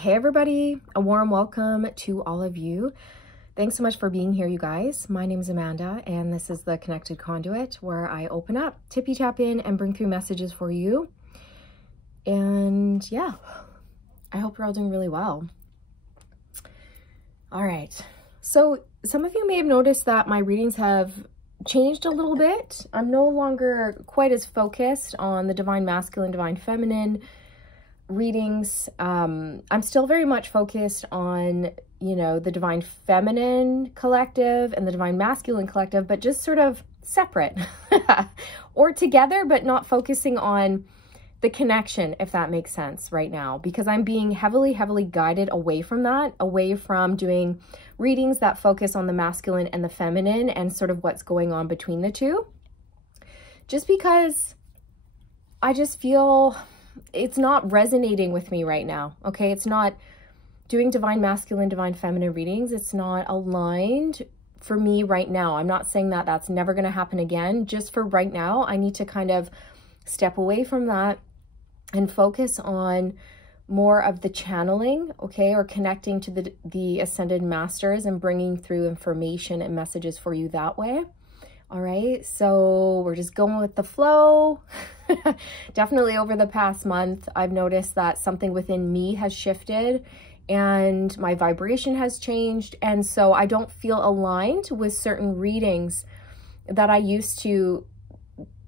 Hey everybody, a warm welcome to all of you. Thanks so much for being here, you guys. My name is Amanda, and this is the Connected Conduit, where I open up, tippy tap in, and bring through messages for you. And yeah, I hope you're all doing really well. All right, so some of you may have noticed that my readings have changed a little bit. I'm no longer quite as focused on the Divine Masculine, Divine Feminine readings. I'm still very much focused on, the Divine Feminine collective and the Divine Masculine collective, but just sort of separate or together, but not focusing on the connection, if that makes sense right now, because I'm being heavily guided away from that, away from doing readings that focus on the masculine and the feminine and sort of what's going on between the two, just because I just feel it's not resonating with me right now. Okay. It's not doing Divine Masculine, Divine Feminine readings. It's not aligned for me right now. I'm not saying that that's never going to happen again. Just for right now, I need to kind of step away from that and focus on more of the channeling, okay, or connecting to the ascended masters and bringing through information and messages for you that way. All right, so we're just going with the flow. Definitely over the past month, I've noticed that something within me has shifted and my vibration has changed. And so I don't feel aligned with certain readings that I used to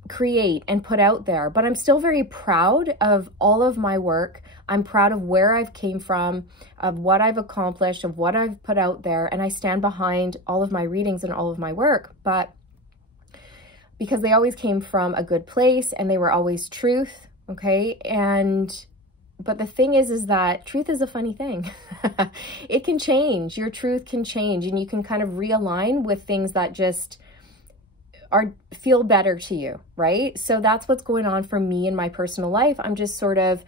create and put out there, but I'm still very proud of all of my work. I'm proud of where I've came from, of what I've accomplished, of what I've put out there. And I stand behind all of my readings and all of my work, but because they always came from a good place and they were always truth. Okay. But the thing is that truth is a funny thing. It can change. Your truth can change, and you can kind of realign with things that just feel better to you, right? So that's what's going on for me in my personal life. I'm just sort of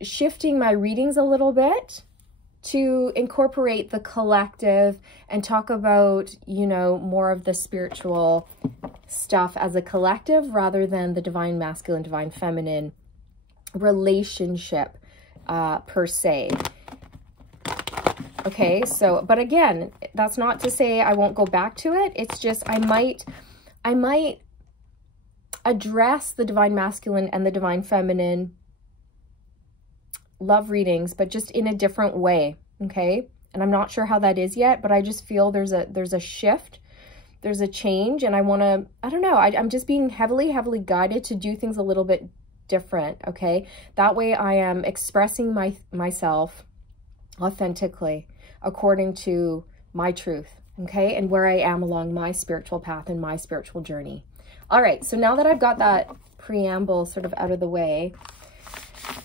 shifting my readings a little bit to incorporate the collective and talk about, more of the spiritual stuff as a collective rather than the Divine Masculine, Divine Feminine relationship per se. Okay, so, but again, that's not to say I won't go back to it. It's just I might address the Divine Masculine and the Divine Feminine love readings, but just in a different way. Okay, and I'm not sure how that is yet, but I just feel there's a shift, there's a change, and I don't know, I'm just being heavily guided to do things a little bit different. Okay, that way I am expressing myself authentically according to my truth, okay, and where I am along my spiritual path and my spiritual journey. All right, so now that I've got that preamble sort of out of the way,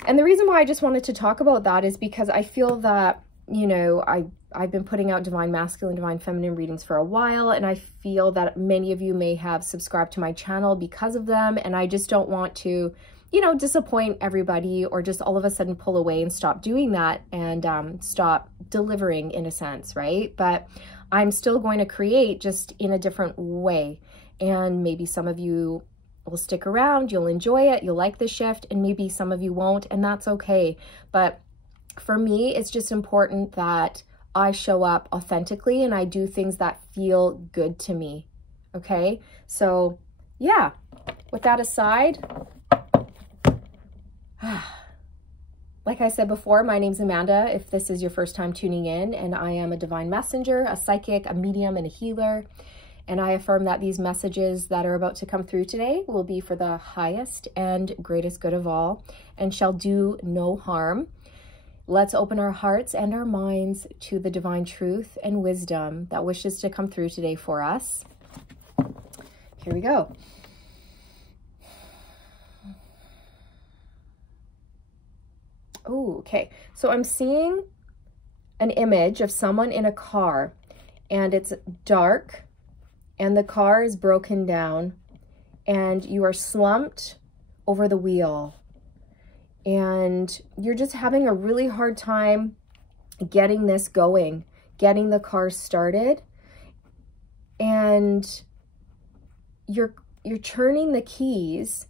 and the reason why I just wanted to talk about that is because I feel that, I've been putting out Divine Masculine, Divine Feminine readings for a while, and I feel that many of you may have subscribed to my channel because of them, and I just don't want to disappoint everybody or just all of a sudden pull away and stop doing that and stop delivering in a sense, right? But I'm still going to create just in a different way. And maybe some of you will stick around, you'll enjoy it, you'll like the shift, and maybe some of you won't, and that's okay. But for me, it's just important that I show up authentically and I do things that feel good to me, okay? So yeah, with that aside, like I said before, my name's Amanda, if this is your first time tuning in, and I am a divine messenger, a psychic, a medium, and a healer. And I affirm that these messages that are about to come through today will be for the highest and greatest good of all and shall do no harm. Let's open our hearts and our minds to the divine truth and wisdom that wishes to come through today for us. Here we go. Oh, okay. So I'm seeing an image of someone in a car, and it's dark and the car is broken down and you are slumped over the wheel and you're just having a really hard time getting this going, getting the car started, and you're turning the keys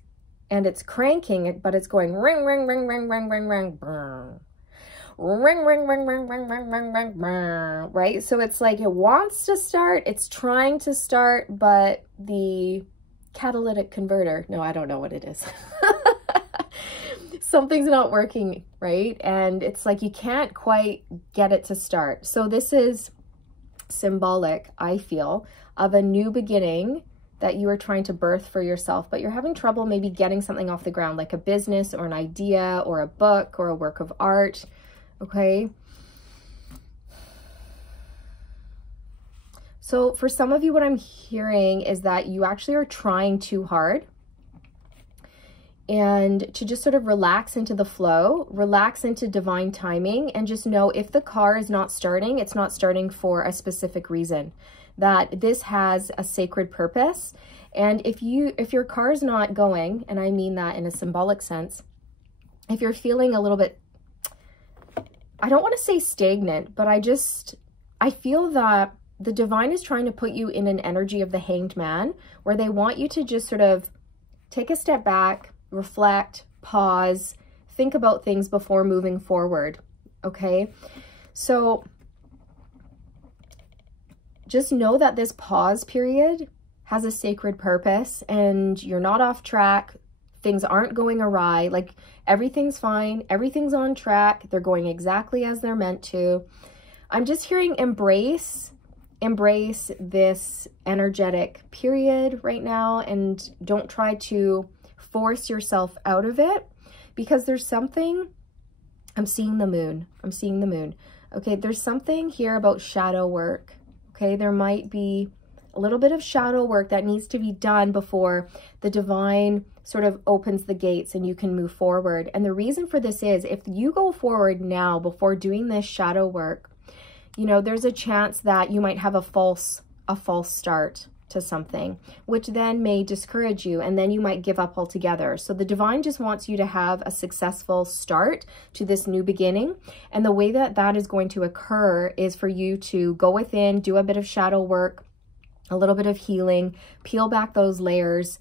and it's cranking it, but it's going ring, ring, ring, ring, ring, ring, ring, brr. Ring, ring, ring, ring, ring, ring, ring, ring, brr, right? So it's like it wants to start, it's trying to start, but the catalytic converter, no, I don't know what it is. Something's not working, right? And it's like you can't quite get it to start. So this is symbolic, I feel, of a new beginning that you are trying to birth for yourself, but you're having trouble maybe getting something off the ground, like a business or an idea or a book or a work of art, okay? So for some of you, what I'm hearing is that you actually are trying too hard, and to just sort of relax into the flow, relax into divine timing, and just know if the car is not starting, it's not starting for a specific reason, that this has a sacred purpose. And if your car is not going, and I mean that in a symbolic sense, if you're feeling a little bit, I don't want to say stagnant, but I feel that the divine is trying to put you in an energy of the Hanged Man, where they want you to just sort of take a step back, reflect, pause, think about things before moving forward, okay? So just know that this pause period has a sacred purpose, and you're not off track. Things aren't going awry. Like, everything's fine. Everything's on track. They're going exactly as they're meant to. I'm just hearing embrace this energetic period right now, and don't try to force yourself out of it, because there's something, I'm seeing the moon. Okay, there's something here about shadow work. Okay, there might be a little bit of shadow work that needs to be done before the divine sort of opens the gates and you can move forward. And the reason for this is, if you go forward now before doing this shadow work, you know, there's a chance that you might have a false start to something, which then may discourage you, and then you might give up altogether. So the divine just wants you to have a successful start to this new beginning. And the way that that is going to occur is for you to go within, do a bit of shadow work, a little bit of healing, peel back those layers.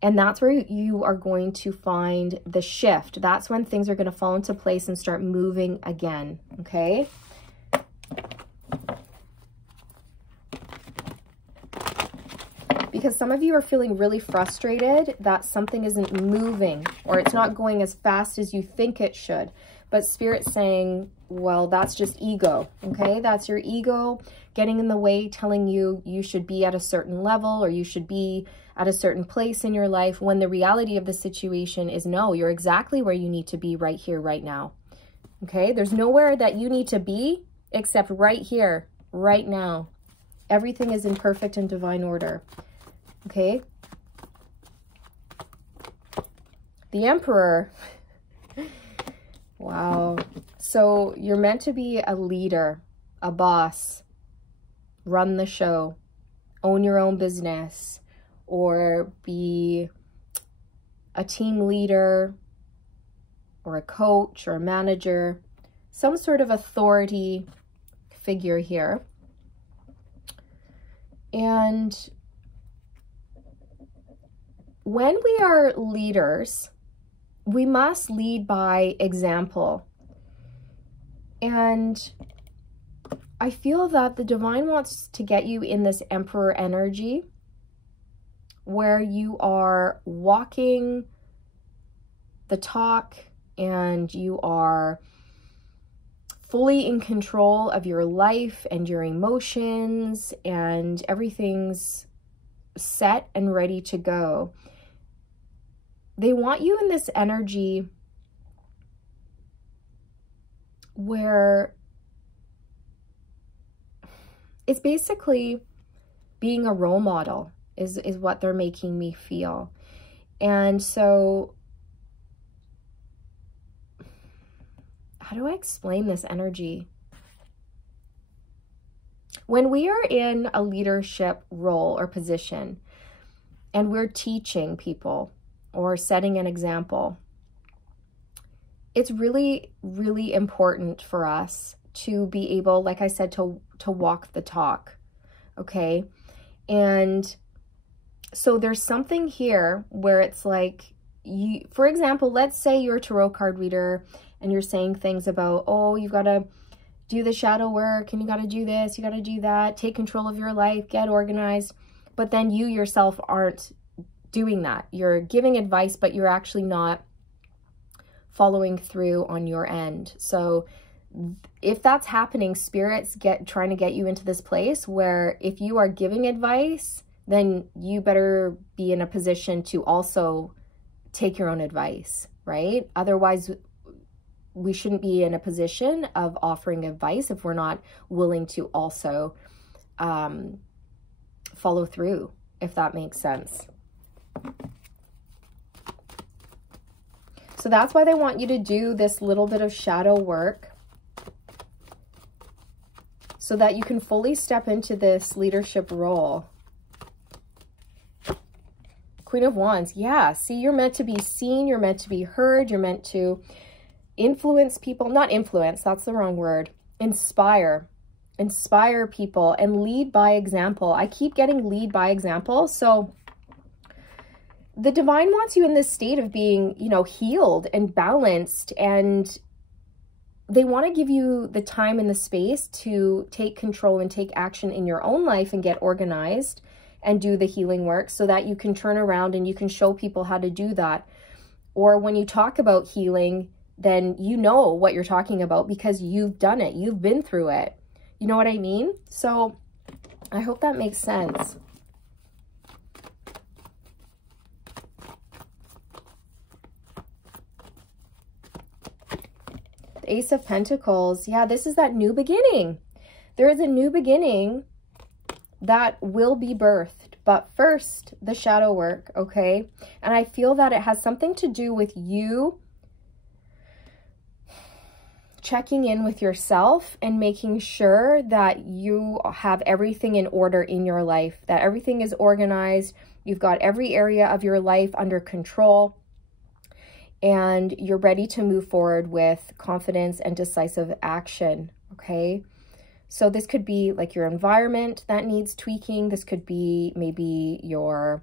And that's where you are going to find the shift. That's when things are going to fall into place and start moving again. Okay. Because some of you are feeling really frustrated that something isn't moving, or it's not going as fast as you think it should. But Spirit's saying, well, that's just ego, okay? That's your ego getting in the way, telling you you should be at a certain level, or you should be at a certain place in your life, when the reality of the situation is, no, you're exactly where you need to be right here, right now, okay? There's nowhere that you need to be except right here, right now. Everything is in perfect and divine order. Okay. The Emperor. Wow. So you're meant to be a leader, a boss, run the show, own your own business, or be a team leader or a coach or a manager, some sort of authority figure here. And when we are leaders, we must lead by example. And I feel that the divine wants to get you in this Emperor energy, where you are walking the talk and you are fully in control of your life and your emotions, and everything's set and ready to go. They want you in this energy where it's basically being a role model is what they're making me feel. And so, how do I explain this energy? When we are in a leadership role or position and we're teaching people or setting an example, it's really, really important for us to be able, like I said, to walk the talk, okay? And so there's something here where it's like for example, let's say you're a tarot card reader and you're saying things about, oh, you've got to do the shadow work and you got to do this, you got to do that, take control of your life, get organized. But then you yourself aren't doing that. You're giving advice, but you're actually not following through on your end. So if that's happening, spirits trying to get you into this place where if you are giving advice, then you better be in a position to also take your own advice, right? Otherwise, we shouldn't be in a position of offering advice if we're not willing to also follow through, if that makes sense. So that's why they want you to do this little bit of shadow work so that you can fully step into this leadership role. Queen of Wands. Yeah, see, you're meant to be seen. You're meant to be heard. You're meant to influence people. Not influence, that's the wrong word. Inspire people and lead by example. I keep getting lead by example. So the divine wants you in this state of being, you know, healed and balanced, and they want to give you the time and the space to take control and take action in your own life and get organized and do the healing work so that you can turn around and you can show people how to do that. Or when you talk about healing, then you know what you're talking about because you've done it. You've been through it. You know what I mean? So I hope that makes sense. The Ace of Pentacles. Yeah, this is that new beginning. There is a new beginning that will be birthed. But first, the shadow work, okay? And I feel that it has something to do with you checking in with yourself and making sure that you have everything in order in your life, that everything is organized, you've got every area of your life under control, and you're ready to move forward with confidence and decisive action, okay? So this could be like your environment that needs tweaking. This could be maybe your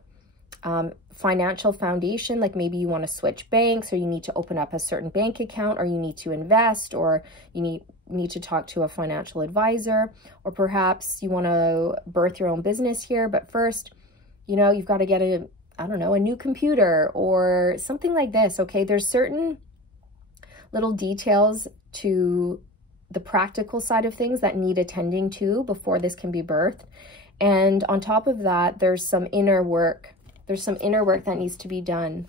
financial foundation, like maybe you want to switch banks, or you need to open up a certain bank account, or you need to invest, or you need to talk to a financial advisor, or perhaps you want to birth your own business here. But first, you know, you've got to get I don't know, a new computer or something like this, okay? There's certain little details to the practical side of things that need attending to before this can be birthed. And on top of that, there's some inner work. There's some inner work that needs to be done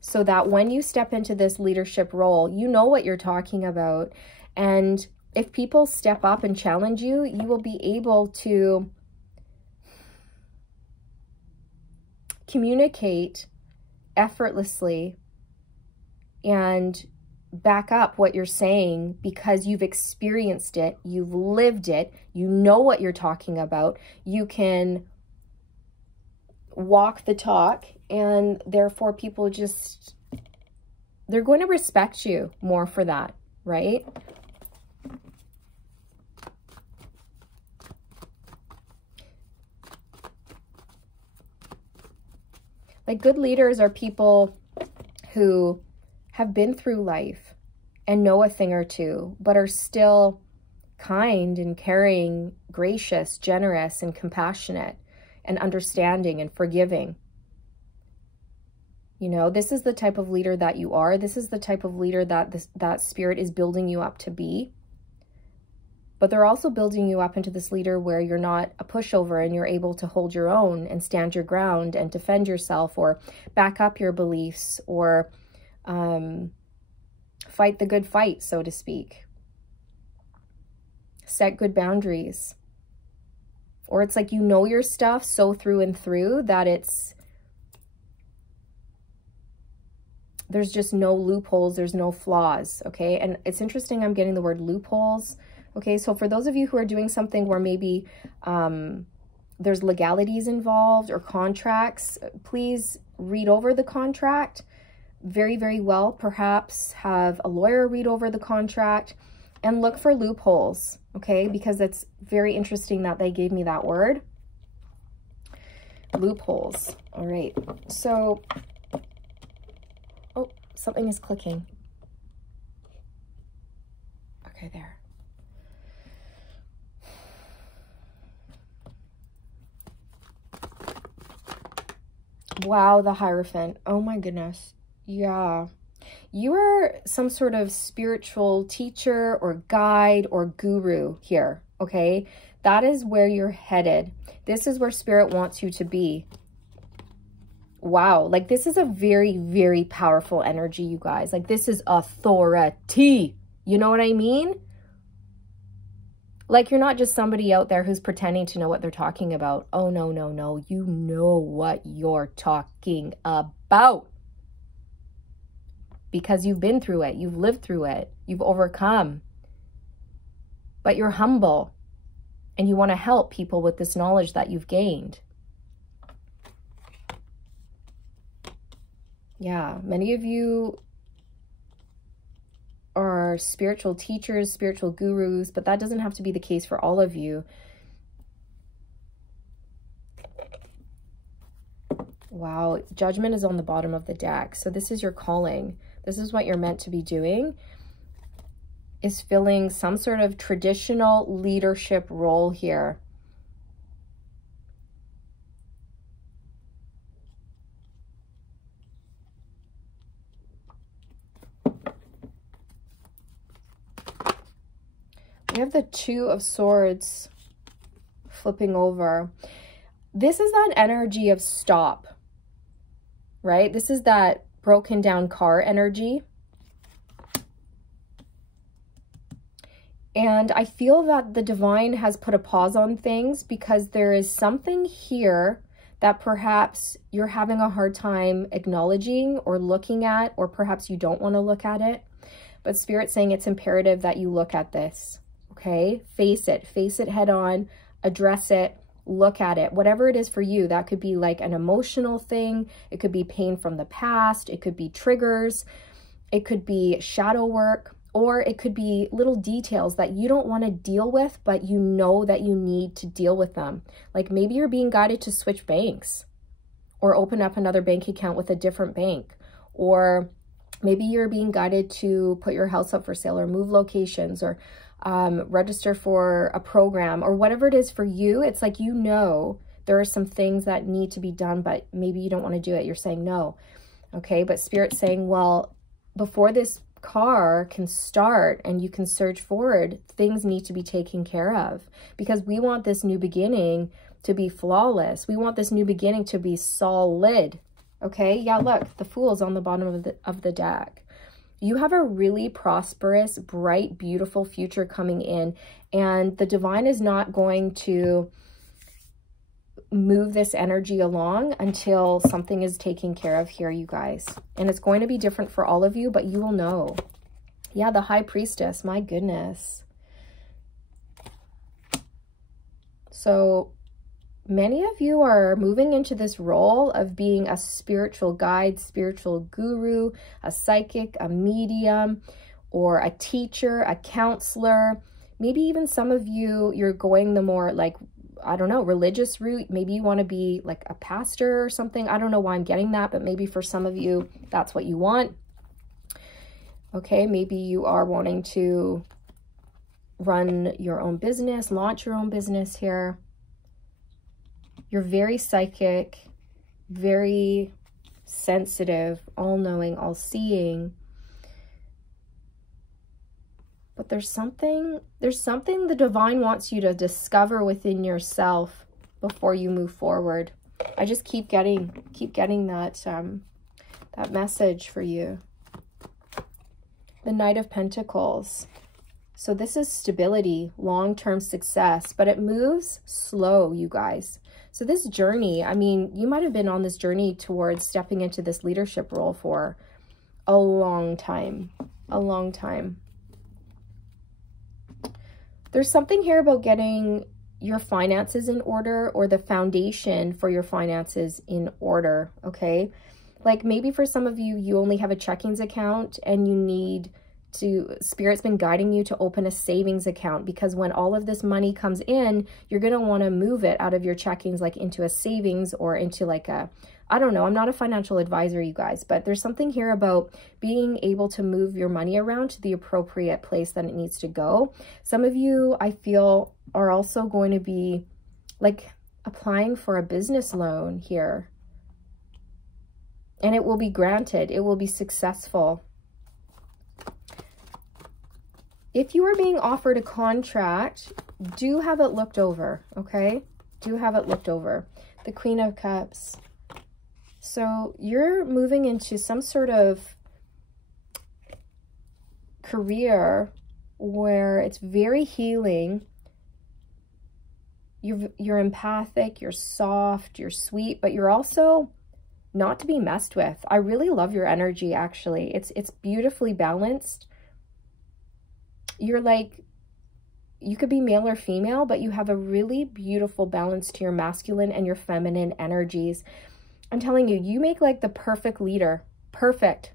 so that when you step into this leadership role, you know what you're talking about. And if people step up and challenge you, you will be able to communicate effortlessly and back up what you're saying because you've experienced it, you've lived it, you know what you're talking about, you can walk the talk, and therefore people just, they're going to respect you more for that, right? Like, good leaders are people who have been through life and know a thing or two, but are still kind and caring, gracious, generous, and compassionate, and understanding and forgiving. You know, this is the type of leader that you are. This is the type of leader that that spirit is building you up to be. But they're also building you up into this leader where you're not a pushover and you're able to hold your own and stand your ground and defend yourself or back up your beliefs or fight the good fight, so to speak. Set good boundaries. Or it's like you know your stuff so through and through that there's just no loopholes, there's no flaws, okay? And it's interesting I'm getting the word loopholes. Okay, so for those of you who are doing something where maybe there's legalities involved or contracts, please read over the contract very, very well. Perhaps have a lawyer read over the contract and look for loopholes, okay? Because it's very interesting that they gave me that word. Loopholes. All right, so Something is clicking. Okay, there. Wow, the Hierophant. Oh my goodness. Yeah. You are some sort of spiritual teacher or guide or guru here, okay? That is where you're headed. This is where Spirit wants you to be. Wow, like this is a very, very powerful energy, you guys. Like this is authority. You know what I mean? Like you're not just somebody out there who's pretending to know what they're talking about. Oh, no, no, no. You know what you're talking about. Because you've been through it. You've lived through it. You've overcome. But you're humble. And you want to help people with this knowledge that you've gained. Yeah, many of you are spiritual teachers, spiritual gurus, but that doesn't have to be the case for all of you. Wow, Judgment is on the bottom of the deck. So this is your calling. This is what you're meant to be doing, is filling some sort of traditional leadership role here. We have the Two of Swords flipping over. This is that energy of stop, right? This is that broken down car energy. And I feel that the divine has put a pause on things because there is something here that perhaps you're having a hard time acknowledging or looking at, or perhaps you don't want to look at it. But Spirit's saying it's imperative that you look at this. Okay, face it head on, address it, look at it, whatever it is for you. That could be like an emotional thing. It could be pain from the past. It could be triggers. It could be shadow work, or it could be little details that you don't want to deal with, but you know that you need to deal with them. Like maybe you're being guided to switch banks or open up another bank account with a different bank, or maybe you're being guided to put your house up for sale or move locations or register for a program or whatever it is for you. It's like, you know, there are some things that need to be done, but maybe you don't want to do it. You're saying no. Okay, but Spirit's saying, well, before this car can start and you can surge forward, things need to be taken care of, because we want this new beginning to be flawless. We want this new beginning to be solid. Okay, yeah, look, the Fool's on the bottom of the deck. You have a really prosperous, bright, beautiful future coming in, and the divine is not going to move this energy along until something is taken care of here, you guys. And it's going to be different for all of you, but you will know. Yeah, the High Priestess, my goodness. So many of you are moving into this role of being a spiritual guide, spiritual guru, a psychic, a medium, or a teacher, a counselor. Maybe even some of you, you're going the more like, I don't know, religious route. Maybe you want to be like a pastor or something. I don't know why I'm getting that, but maybe for some of you, that's what you want. Okay, maybe you are wanting to run your own business, launch your own business here. You're very psychic, very sensitive, all-knowing, all-seeing. But there's something the divine wants you to discover within yourself before you move forward. I just keep getting that that message for you. The Knight of Pentacles. So this is stability, long-term success, but it moves slow, you guys. So this journey, I mean, you might have been on this journey towards stepping into this leadership role for a long time, a long time. There's something here about getting your finances in order, or the foundation for your finances in order, okay? Like maybe for some of you, you only have a checkings account and you need to, Spirit's been guiding you to open a savings account, because when all of this money comes in, you're going to want to move it out of your checkings like into a savings or into like a I don't know. I'm not a financial advisor, you guys, but there's something here about being able to move your money around to the appropriate place that it needs to go. Some of you, I feel, are also going to be like applying for a business loan here. And it will be granted. It will be successful. If you are being offered a contract, do have it looked over, okay? Do have it looked over. The Queen of Cups. So you're moving into some sort of career where it's very healing. You're empathic, you're soft, you're sweet, but you're also not to be messed with. I really love your energy, actually. It's beautifully balanced. You're like, you could be male or female, but you have a really beautiful balance to your masculine and your feminine energies. I'm telling you, you make like the perfect leader. Perfect.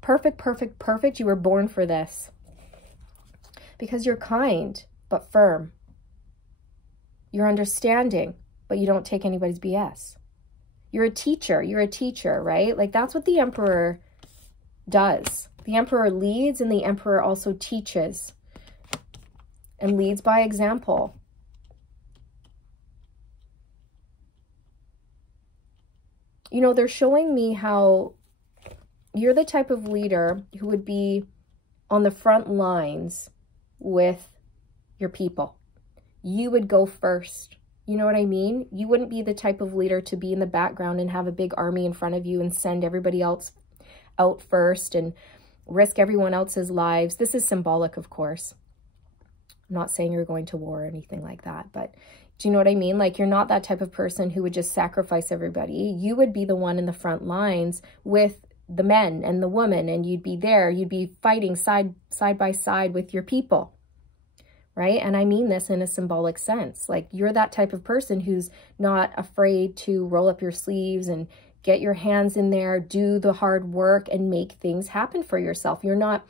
Perfect, perfect, perfect. You were born for this. Because you're kind, but firm. You're understanding, but you don't take anybody's BS. You're a teacher. You're a teacher, right? Like that's what the Emperor does. The Emperor leads and the Emperor also teaches and leads by example. You know, they're showing me how you're the type of leader who would be on the front lines with your people. You would go first. You know what I mean? You wouldn't be the type of leader to be in the background and have a big army in front of you and send everybody else out first and risk everyone else's lives. This is symbolic, of course. I'm not saying you're going to war or anything like that, but do you know what I mean? Like, you're not that type of person who would just sacrifice everybody. You would be the one in the front lines with the men and the women, and you'd be there. You'd be fighting side by side with your people, right? And I mean this in a symbolic sense. Like, you're that type of person who's not afraid to roll up your sleeves and get your hands in there, do the hard work, and make things happen for yourself. You're not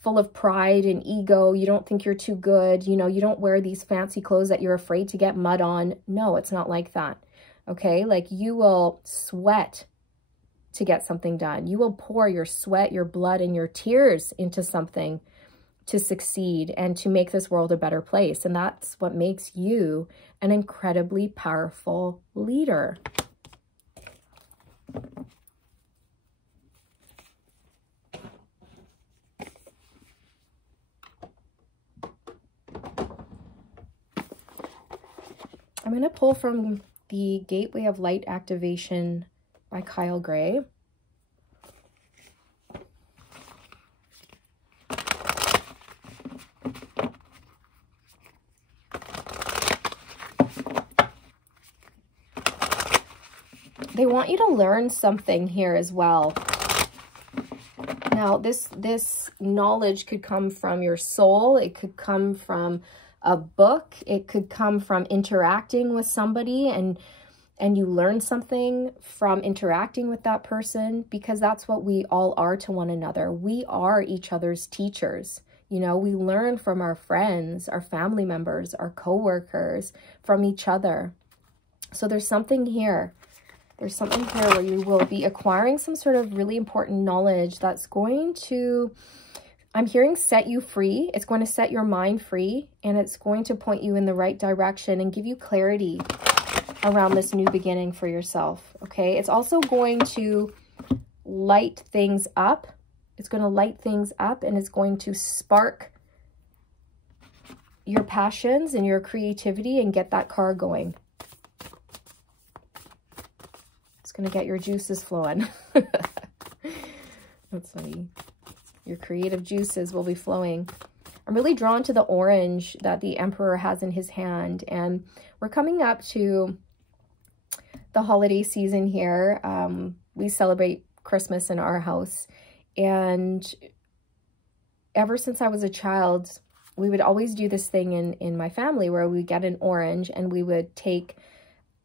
full of pride and ego. You don't think you're too good. You know, you don't wear these fancy clothes that you're afraid to get mud on. No, it's not like that. Okay? Like, you will sweat to get something done. You will pour your sweat, your blood, and your tears into something to succeed and to make this world a better place. And that's what makes you an incredibly powerful leader. I'm going to pull from the Gateway of Light Activation by Kyle Gray. They want you to learn something here as well. Now, this knowledge could come from your soul. It could come from a book. It could come from interacting with somebody and you learn something from interacting with that person, because that's what we all are to one another. We are each other's teachers. You know, we learn from our friends, our family members, our coworkers, from each other. So there's something here. There's something here where you will be acquiring some sort of really important knowledge that's going to, I'm hearing, set you free. It's going to set your mind free, and it's going to point you in the right direction and give you clarity around this new beginning for yourself, okay? It's also going to light things up. It's going to light things up, and it's going to spark your passions and your creativity and get that car going. It's going to get your juices flowing. That's funny. Your creative juices will be flowing. I'm really drawn to the orange that the Emperor has in his hand, and we're coming up to the holiday season here. We celebrate Christmas in our house, and ever since I was a child, we would always do this thing in my family where we get an orange and we would take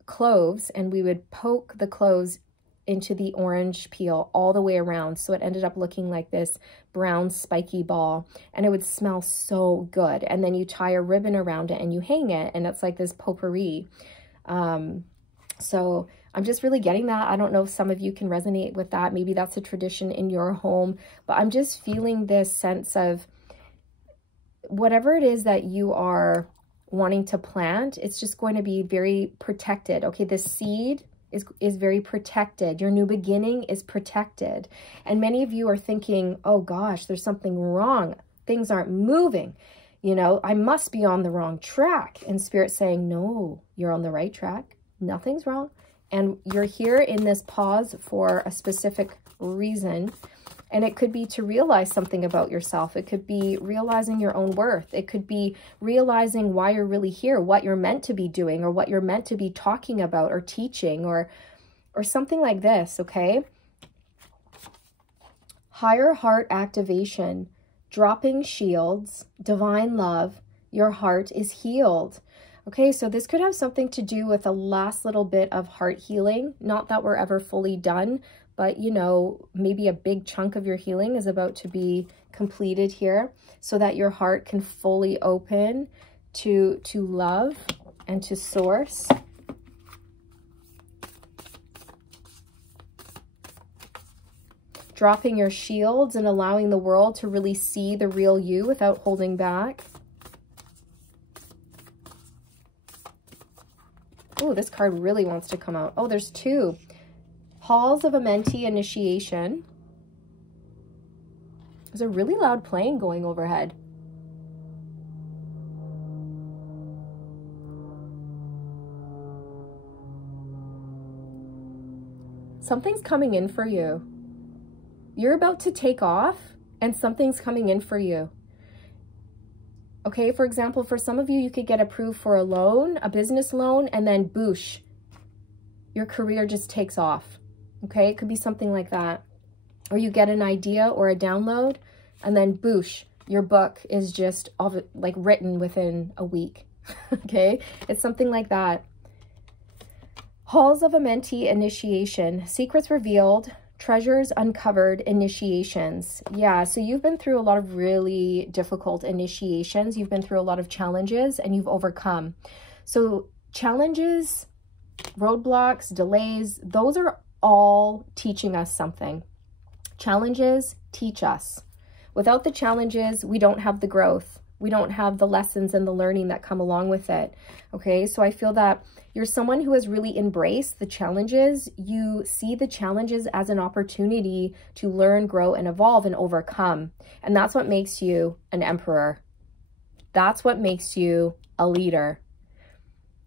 cloves and we would poke the cloves into the orange peel all the way around. So it ended up looking like this brown spiky ball, and it would smell so good. And then you tie a ribbon around it and you hang it, and it's like this potpourri. So I'm just really getting that. I don't know if some of you can resonate with that. Maybe that's a tradition in your home, but I'm just feeling this sense of whatever it is that you are wanting to plant, it's just going to be very protected. Okay, the seed is very protected. Your new beginning is protected. And many of you are thinking, oh gosh, there's something wrong. Things aren't moving. You know, I must be on the wrong track. And Spirit's saying, no, you're on the right track. Nothing's wrong. And you're here in this pause for a specific reason. And it could be to realize something about yourself. It could be realizing your own worth. It could be realizing why you're really here, what you're meant to be doing, or what you're meant to be talking about or teaching, or something like this, okay? Higher heart activation, dropping shields, divine love, your heart is healed. Okay, so this could have something to do with a last little bit of heart healing. Not that we're ever fully done, but you know, maybe a big chunk of your healing is about to be completed here so that your heart can fully open to love and to source. Dropping your shields and allowing the world to really see the real you without holding back. Oh, this card really wants to come out. Oh, there's two. Halls of a Mentee initiation. There's a really loud plane going overhead. Something's coming in for you. You're about to take off and something's coming in for you. Okay, for example, for some of you, you could get approved for a loan, a business loan, and then boosh, your career just takes off. Okay, it could be something like that. Or you get an idea or a download, and then boosh, your book is just like written within a week. Okay, it's something like that. Halls of a Mentee initiation, secrets revealed, treasures uncovered, initiations. Yeah, so you've been through a lot of really difficult initiations. You've been through a lot of challenges and you've overcome. So challenges, roadblocks, delays, those are all teaching us something. Challenges teach us. Without the challenges, we don't have the growth. We don't have the lessons and the learning that come along with it. Okay, so I feel that you're someone who has really embraced the challenges. You see the challenges as an opportunity to learn, grow, and evolve and overcome. And that's what makes you an emperor. That's what makes you a leader.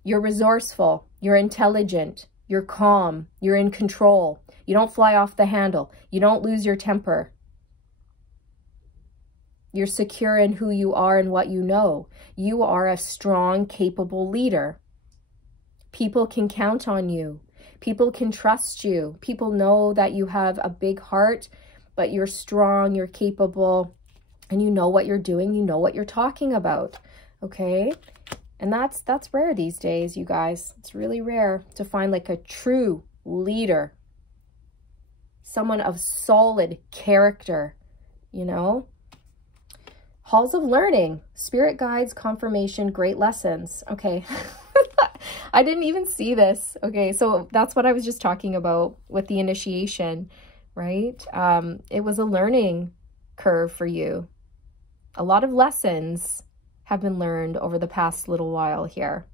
You're resourceful. You're intelligent. You're calm. You're in control. You don't fly off the handle. You don't lose your temper. You're secure in who you are and what you know. You are a strong, capable leader. People can count on you. People can trust you. People know that you have a big heart, but you're strong, you're capable, and you know what you're doing. You know what you're talking about. Okay? And that's rare these days, you guys. It's really rare to find like a true leader. Someone of solid character, you know? Halls of learning, spirit guides, confirmation, great lessons. Okay, I didn't even see this. Okay, so that's what I was just talking about with the initiation, right? It was a learning curve for you. A lot of lessons have been learned over the past little while here.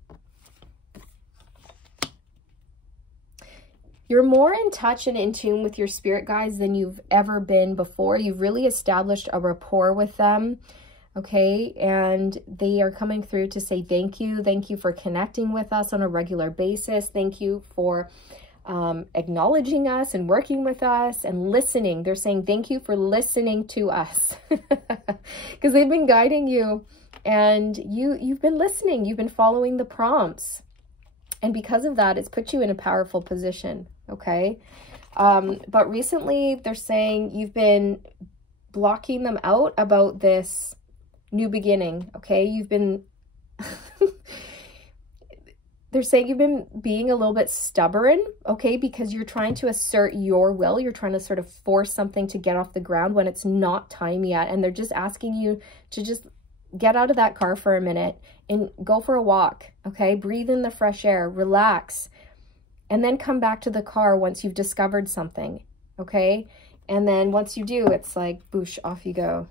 You're more in touch and in tune with your spirit guides than you've ever been before. You've really established a rapport with them. Okay, and they are coming through to say thank you. Thank you for connecting with us on a regular basis. Thank you for acknowledging us and working with us and listening. They're saying thank you for listening to us because they've been guiding you and you've been listening. You've been following the prompts. And because of that, it's put you in a powerful position, okay? But recently, they're saying you've been blocking them out about this new beginning, okay? You've been, they're saying you've been being a little bit stubborn, okay? Because you're trying to assert your will. You're trying to sort of force something to get off the ground when it's not time yet. And they're just asking you to just get out of that car for a minute and go for a walk, okay? Breathe in the fresh air, relax, and then come back to the car once you've discovered something, okay? And then once you do, it's like, boosh, off you go.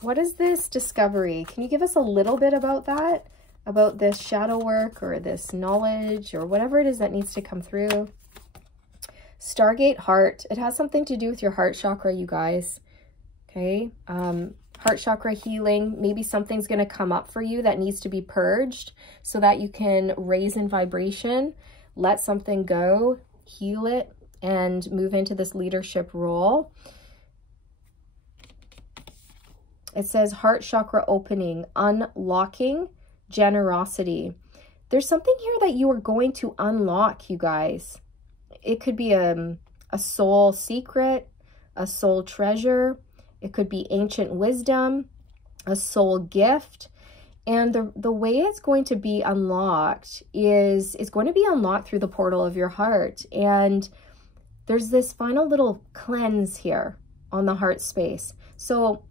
What is this discovery? Can you give us a little bit about that? About this shadow work or this knowledge or whatever it is that needs to come through? Stargate heart. It has something to do with your heart chakra, you guys. Okay. Heart chakra healing. Maybe something's going to come up for you that needs to be purged so that you can raise in vibration, let something go, heal it, and move into this leadership role. It says heart chakra opening, unlocking generosity. There's something here that you are going to unlock, you guys. It could be a soul secret, a soul treasure. It could be ancient wisdom, a soul gift. And the way it's going to be unlocked is it's going to be unlocked through the portal of your heart. And there's this final little cleanse here on the heart space. So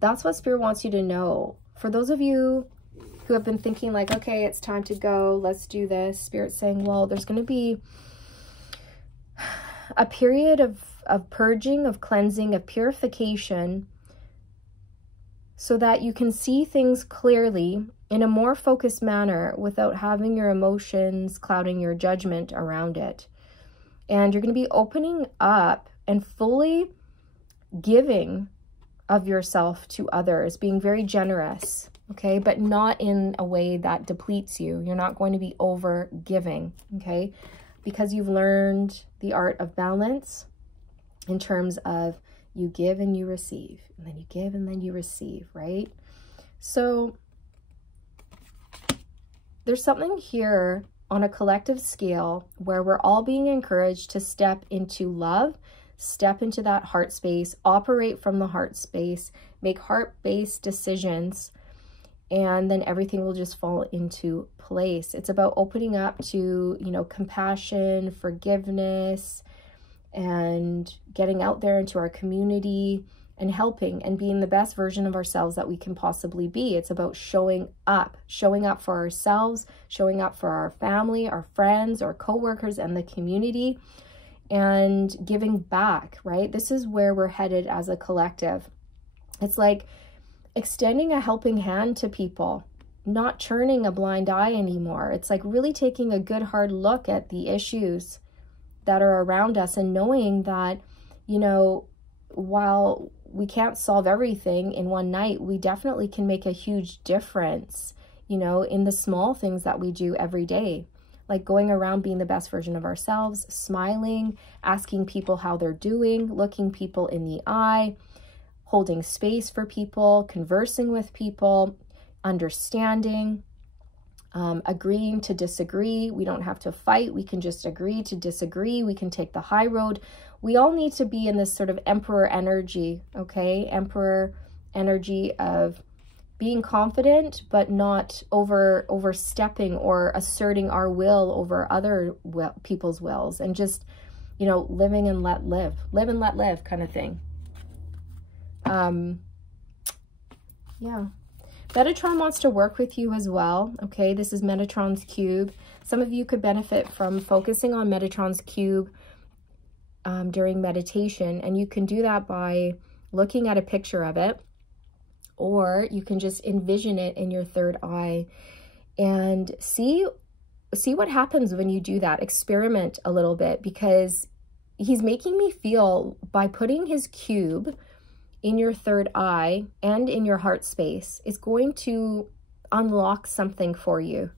that's what Spirit wants you to know. For those of you who have been thinking like, okay, it's time to go, let's do this. Spirit's saying, well, there's going to be a period of purging, of cleansing, of purification so that you can see things clearly in a more focused manner without having your emotions clouding your judgment around it. And you're going to be opening up and fully giving of yourself to others, being very generous, okay, but not in a way that depletes you. You're not going to be over giving, okay, because you've learned the art of balance in terms of you give and you receive, and then you give and then you receive, right? So there's something here on a collective scale where we're all being encouraged to step into love, step into that heart space, operate from the heart space, make heart-based decisions, and then everything will just fall into place. It's about opening up to, you know, compassion, forgiveness, and getting out there into our community and helping and being the best version of ourselves that we can possibly be. It's about showing up for ourselves, showing up for our family, our friends, our coworkers, and the community, and giving back, right? This is where we're headed as a collective. It's like extending a helping hand to people, not turning a blind eye anymore. It's like really taking a good hard look at the issues that are around us and knowing that, you know, while we can't solve everything in one night, we definitely can make a huge difference, you know, in the small things that we do every day. Like going around being the best version of ourselves, smiling, asking people how they're doing, looking people in the eye, holding space for people, conversing with people, understanding, agreeing to disagree. We don't have to fight. We can just agree to disagree. We can take the high road. We all need to be in this sort of emperor energy, okay? Emperor energy of being confident, but not overstepping or asserting our will over other people's wills, and just, you know, living and let live, live and let live kind of thing. Yeah. Metatron wants to work with you as well. Okay, this is Metatron's cube. Some of you could benefit from focusing on Metatron's cube during meditation, and you can do that by looking at a picture of it, or you can just envision it in your third eye and see what happens when you do that. Experiment a little bit, because he's making me feel by putting his cube in your third eye and in your heart space, it's going to unlock something for you.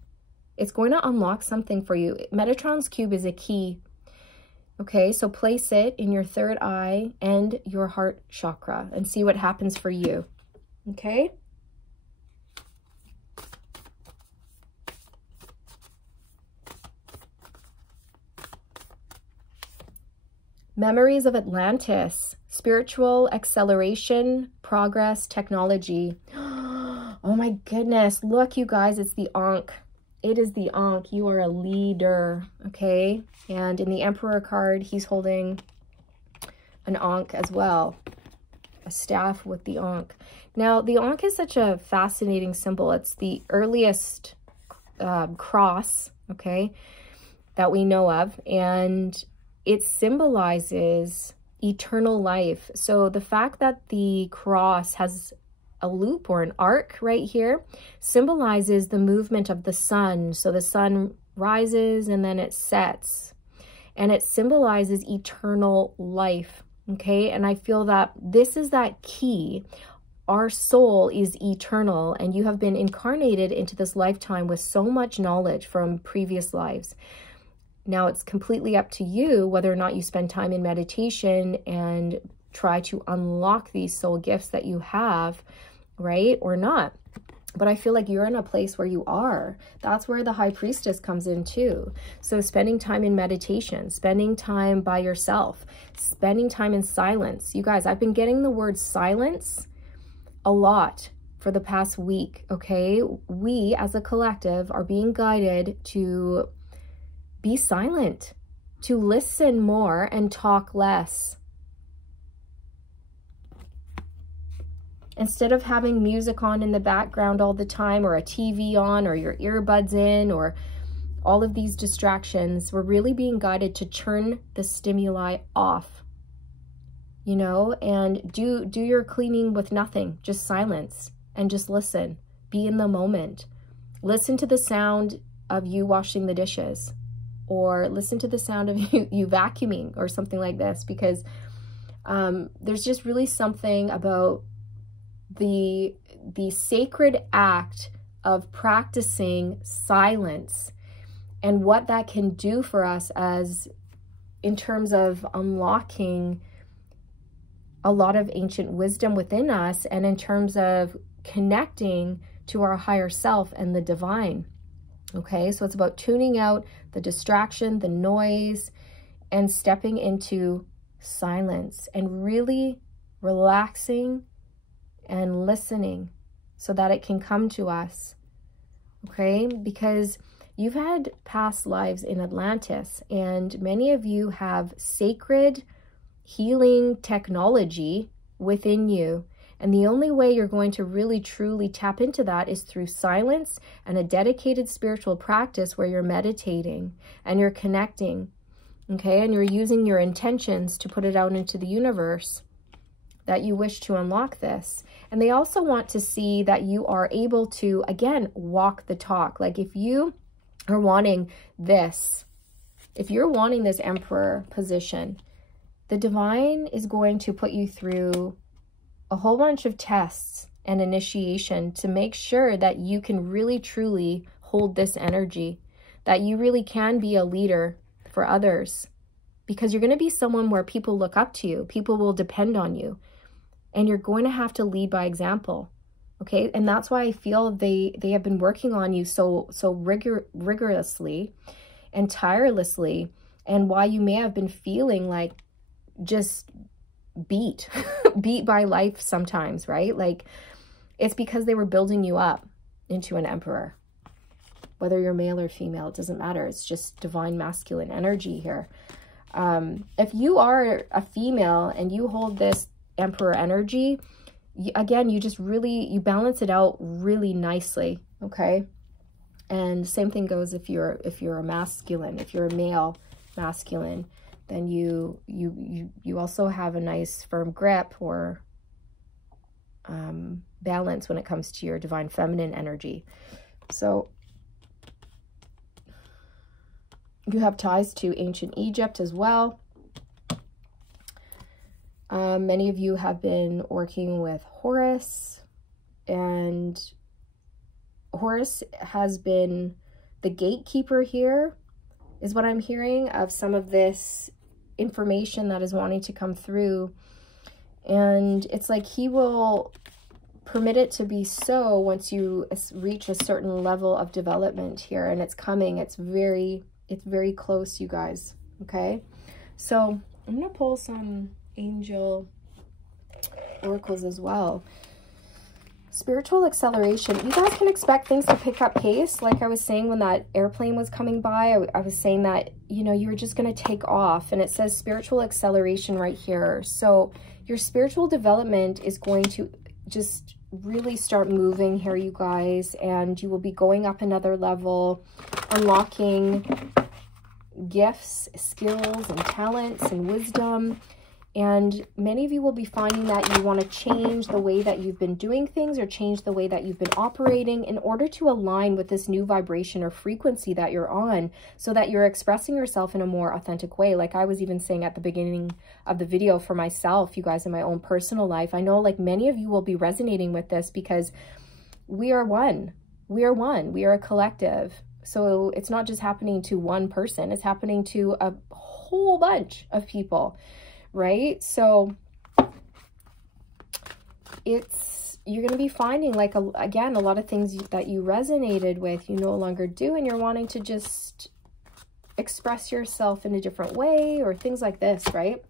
It's going to unlock something for you. Metatron's cube is a key. Okay, so place it in your third eye and your heart chakra and see what happens for you. Okay? Memories of Atlantis. Spiritual acceleration, progress, technology. Oh my goodness. Look, you guys, it's the Ankh. It is the Ankh. You are a leader, okay? And in the Emperor card, he's holding an Ankh as well. A staff with the Ankh. Now, the Ankh is such a fascinating symbol. It's the earliest cross, okay, that we know of, and it symbolizes eternal life. So the fact that the cross has a loop or an arc right here symbolizes the movement of the sun. So the sun rises and then it sets, and it symbolizes eternal life, okay? And I feel that this is that key. Our soul is eternal, and you have been incarnated into this lifetime with so much knowledge from previous lives. Now it's completely up to you whether or not you spend time in meditation and try to unlock these soul gifts that you have, right, or not. But I feel like you're in a place where you are. That's where the high priestess comes in too. So spending time in meditation, spending time by yourself, spending time in silence. You guys, I've been getting the word silence a lot for the past week, okay? We as a collective are being guided to be silent, to listen more and talk less. Instead of having music on in the background all the time, or a TV on, or your earbuds in, or all of these distractions, we're really being guided to turn the stimuli off, you know, and do your cleaning with nothing, just silence, and just listen, be in the moment. Listen to the sound of you washing the dishes, or listen to the sound of you vacuuming or something like this, because there's just really something about the sacred act of practicing silence and what that can do for us as in terms of unlocking a lot of ancient wisdom within us, and in terms of connecting to our higher self and the divine. Okay, so it's about tuning out the distraction, the noise, and stepping into silence and really relaxing and listening so that it can come to us. Okay, because you've had past lives in Atlantis, and many of you have sacred healing technology within you. And the only way you're going to really truly tap into that is through silence and a dedicated spiritual practice where you're meditating and you're connecting, okay? And you're using your intentions to put it out into the universe that you wish to unlock this. And they also want to see that you are able to, again, walk the talk. Like if you are wanting this, if you're wanting this emperor position, the divine is going to put you through a whole bunch of tests and initiation to make sure that you can really truly hold this energy, that you really can be a leader for others, because you're going to be someone where people look up to you, people will depend on you, and you're going to have to lead by example. Okay, and that's why I feel they have been working on you so rigorously and tirelessly, and why you may have been feeling like just beat by life sometimes, right? Like it's because they were building you up into an emperor. Whether you're male or female, it doesn't matter. It's just divine masculine energy here. If you are a female and you hold this emperor energy, again, you just really, you balance it out really nicely, okay? And the same thing goes if you're a masculine, if you're a male masculine, then you also have a nice firm grip or balance when it comes to your divine feminine energy. So you have ties to ancient Egypt as well. Many of you have been working with Horus, and Horus has been the gatekeeper here, is what I'm hearing, of some of this information that is wanting to come through. And it's like he will permit it to be so once you reach a certain level of development here, and it's coming. It's very close, you guys. Okay, so I'm gonna pull some angel oracles as well. Spiritual acceleration. You guys can expect things to pick up pace. Like I was saying when that airplane was coming by, I was saying that, you know, you were just going to take off. And it says spiritual acceleration right here. So your spiritual development is going to just really start moving here, you guys, and you will be going up another level, unlocking gifts, skills, and talents, and wisdom. And many of you will be finding that you want to change the way that you've been doing things or change the way that you've been operating in order to align with this new vibration or frequency that you're on, so that you're expressing yourself in a more authentic way. Like I was even saying at the beginning of the video for myself, you guys, in my own personal life, I know like many of you will be resonating with this because we are one. We are one. We are a collective. So it's not just happening to one person. It's happening to a whole bunch of people. Right? So you're going to be finding like, again, a lot of things that you resonated with, you no longer do, and you're wanting to just express yourself in a different way or things like this, right?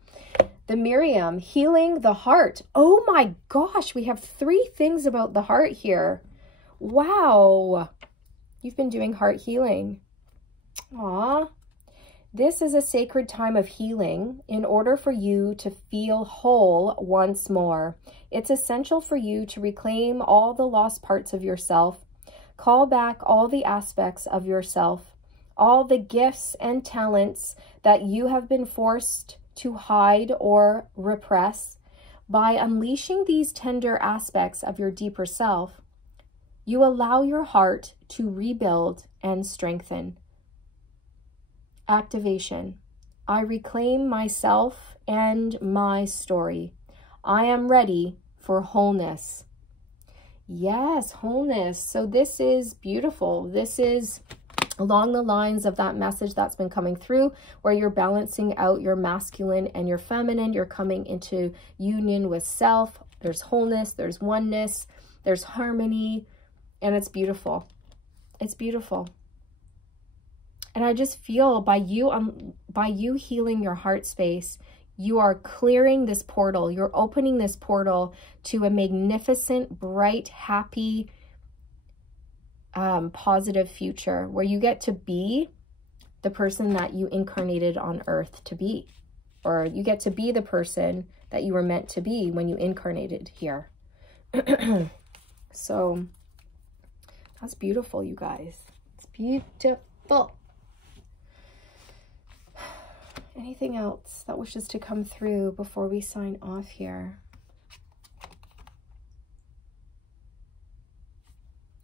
The Miriam, healing the heart. Oh my gosh, we have 3 things about the heart here. Wow. You've been doing heart healing. Aw. This is a sacred time of healing in order for you to feel whole once more. It's essential for you to reclaim all the lost parts of yourself, call back all the aspects of yourself, all the gifts and talents that you have been forced to hide or repress. By unleashing these tender aspects of your deeper self, you allow your heart to rebuild and strengthen. Activation. I reclaim myself and my story. I am ready for wholeness. Yes, wholeness. So this is beautiful. This is along the lines of that message that's been coming through, where you're balancing out your masculine and your feminine. You're coming into union with self. There's wholeness, there's oneness, there's harmony, and it's beautiful. It's beautiful. And I just feel by you healing your heart space, you are clearing this portal. You're opening this portal to a magnificent, bright, happy, positive future where you get to be the person that you incarnated on earth to be. Or you get to be the person that you were meant to be when you incarnated here. So that's beautiful, you guys. It's beautiful. Anything else that wishes to come through before we sign off here?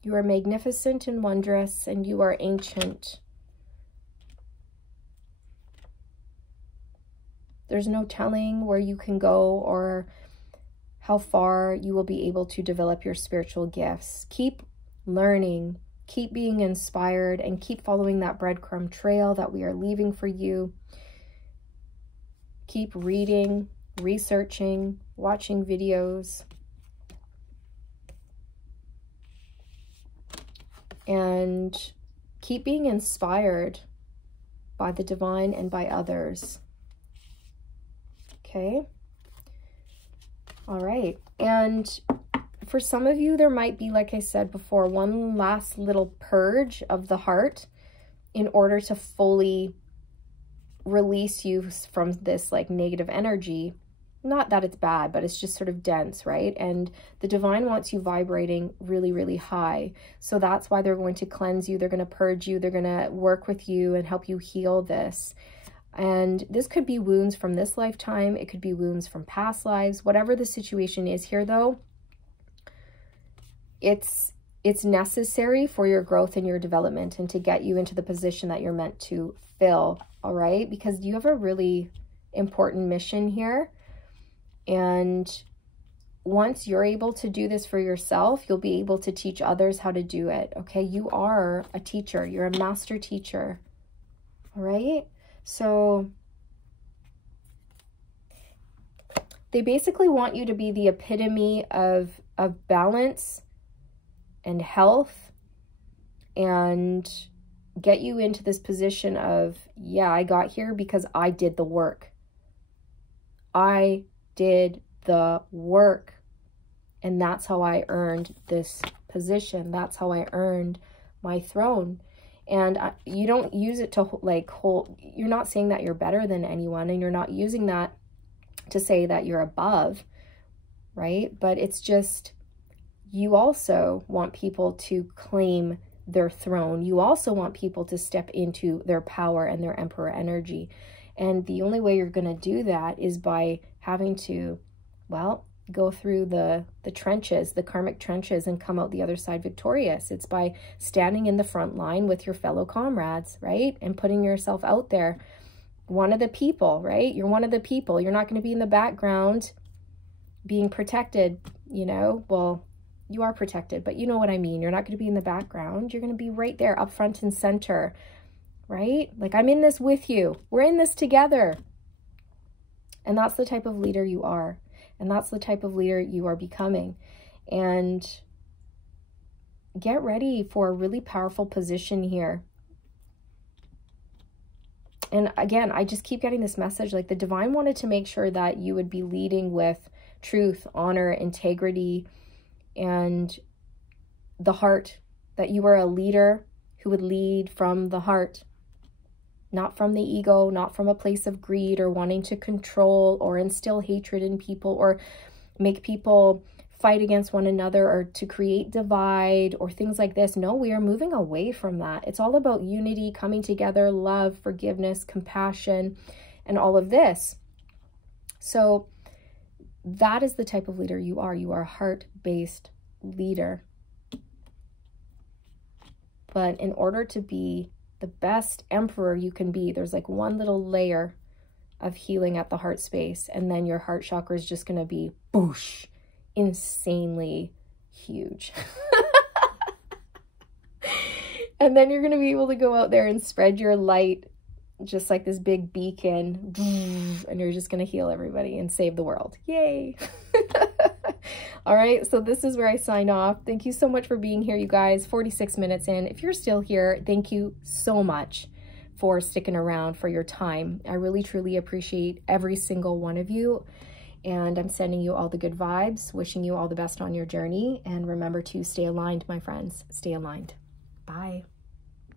You are magnificent and wondrous, and you are ancient. There's no telling where you can go or how far you will be able to develop your spiritual gifts. Keep learning, keep being inspired, and keep following that breadcrumb trail that we are leaving for you. Keep reading, researching, watching videos, and keep being inspired by the divine and by others. Okay? All right. And for some of you, there might be, like I said before, one last little purge of the heart in order to fully release you from this like negative energy. Not that it's bad, but it's just sort of dense, right? And the divine wants you vibrating really, really high. So that's why they're going to cleanse you. They're going to purge you. They're going to work with you and help you heal this. And this could be wounds from this lifetime. It could be wounds from past lives. Whatever the situation is here, though, it's necessary for your growth and your development and to get you into the position that you're meant to fill. All right, because you have a really important mission here. And once you're able to do this for yourself, you'll be able to teach others how to do it. Okay, you are a teacher. You're a master teacher. All right, so they basically want you to be the epitome of balance and health, and get you into this position of, yeah, I got here because I did the work. I did the work. And that's how I earned this position. That's how I earned my throne. And you don't use it to like hold, you're not saying that you're better than anyone, and you're not using that to say that you're above, right? But it's just, you also want people to claim their throne. You also want people to step into their power and their emperor energy. And the only way you're going to do that is by having to, well, go through the trenches, the karmic trenches, and come out the other side victorious. It's by standing in the front line with your fellow comrades, right? And putting yourself out there. One of the people, right? You're one of the people. You're not going to be in the background being protected, you know? Well, you are protected, but you know what I mean. You're not going to be in the background. You're going to be right there up front and center, right? Like, I'm in this with you. We're in this together. And that's the type of leader you are. And that's the type of leader you are becoming. And get ready for a really powerful position here. And again, I just keep getting this message, like the divine wanted to make sure that you would be leading with truth, honor, integrity, and the heart, that you are a leader who would lead from the heart, not from the ego, not from a place of greed or wanting to control or instill hatred in people or make people fight against one another or to create divide or things like this. No, we are moving away from that. It's all about unity, coming together, love, forgiveness, compassion, and all of this. So that is the type of leader you are. You are a heart-based leader. But in order to be the best emperor you can be, there's like one little layer of healing at the heart space, and then your heart chakra is just going to be boosh, insanely huge. And then you're going to be able to go out there and spread your light just like this big beacon, and you're just going to heal everybody and save the world. Yay. All right, so this is where I sign off. Thank you so much for being here, you guys. 46 minutes in. If you're still here, thank you so much for sticking around, for your time. I really, truly appreciate every single one of you. And I'm sending you all the good vibes, wishing you all the best on your journey. And remember to stay aligned, my friends. Stay aligned. Bye.